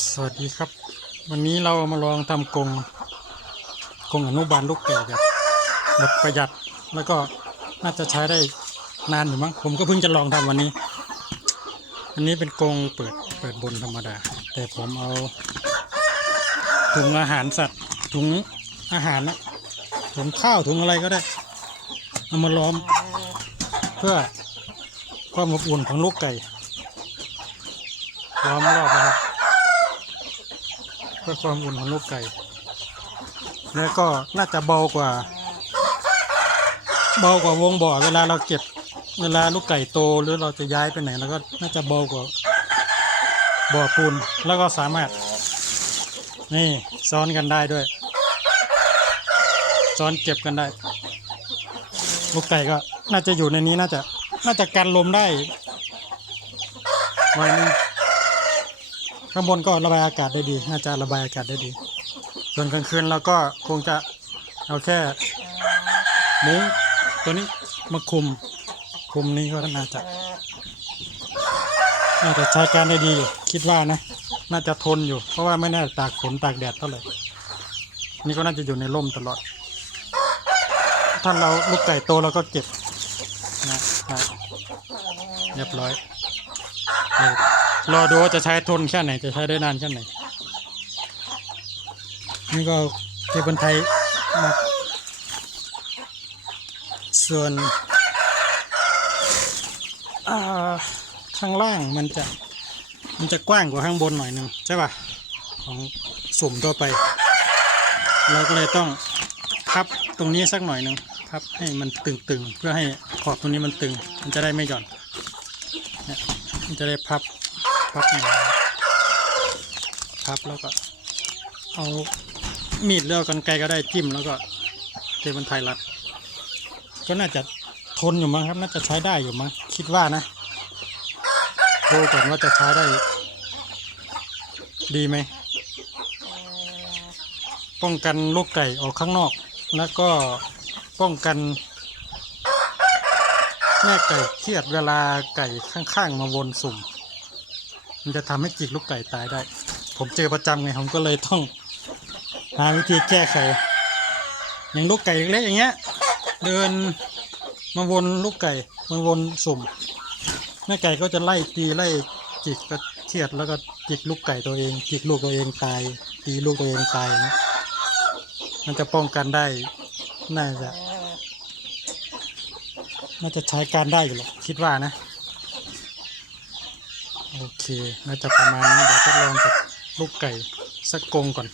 สวัสดีครับ วันนี้เรามาลองทำกรงกรงอนุบาลลูกแก่แบบแบบประหยัดแล้วก็น่าจะใช้ได้นานอยู่มั้งผมก็เพิ่งจะลองทำวันนี้ อันนี้เป็นกรงเปิดเปิดบนธรรมดา แต่ผมเอาถุงอาหารสัตว์ถุงอาหารนะถุงข้าวถุงอะไรก็ได้เอามาล้อม เพื่อความอบอุ่นของลูกไก่ล้อมรอบนะครับ เพื่อความอุ่นของลูกไก่ แล้วก็น่าจะเบากว่า เบากว่าวงบ่อเวลาเราเก็บเวลาลูกไก่โตหรือเราจะย้ายไปไหนแล้วก็น่าจะเบากว่าบ่อปูนแล้วก็สามารถ นี่ซ้อนกันได้ด้วย ซ้อนเก็บกันได้ ลูกไก่ก็น่าจะอยู่ในนี้น่าจะ น่าจะกันลมได้ไว้นึง ข้างบนก็ระบายอากาศได้ดี น่าจะระบายอากาศได้ดี ส่วนกลางคืนเราก็คงจะเอาแค่มุ้งตัวนี้มาคุม คุมนี้ก็น่าจะ น่าจะใช้การได้ดีอยู่คิดว่านะ น่าจะทนอยู่ เพราะว่าไม่น่าตากฝนตากแดดเท่าไหร่ นี่ก็น่าจะอยู่ในร่มตลอด ถ้าเราลูกไก่โตเราก็เก็บนะนะเรียบร้อย รอดูว่าจะใช้ทนแค่ไหน จะใช้ได้นานแค่ไหน นี่ก็เทปนไทยมาส่วนข้างล่างมันจะมันจะกว้างกว่าข้างบนหน่อยหนึงใช่ป่ะ ของสุ่มทั่วไป เราก็เลยต้องพับตรงนี้สักหน่อยหนึ่งพับให้มันตึงๆ เพื่อให้ขอบตรงนี้มันตึง มันจะได้ไม่หย่อนมันจะได้พับ พับนพับแล้วก็ เอามีดเลือกกันไกรก็ได้จิ้มแล้วก็เทมันไทยรัดก็น่าจะทนอยู่มั้งครับ น่าจะใช้ได้อยู่มั้งคิดว่านะดูก่อนว่าจะใช้ได้ ดีไหมป้องกันลูกไก่ออกข้างนอก แล้วก็ป้องกัน แม่ไก่เครียดเวลาไก่ข้างๆมาวนสุ่ม มันจะทำให้จิกลูกไก่ตายได้ ผมเจอประจำไงผมก็เลยต้องหาวิธีแก้ไขอย่างลูกไก่เล็กๆอย่างเงี้ย เดินมาวนลูกไก่มาวนสุ่มแม่ไก่ก็จะไล่ตีไล่จิกก็เครียดแล้วก็จิกลูกไก่ตัวเอง จิกลูกตัวเองตาย ตีลูกตัวเองตายอย่างเงี้ยมันจะป้องกันได้น่าจะน่าจะใช้การได้อยู่หรอกคิดว่านะ โอเคน่าจะประมาณนี้เดี๋ยวทดลองกับลูกไก่สักกงก่อน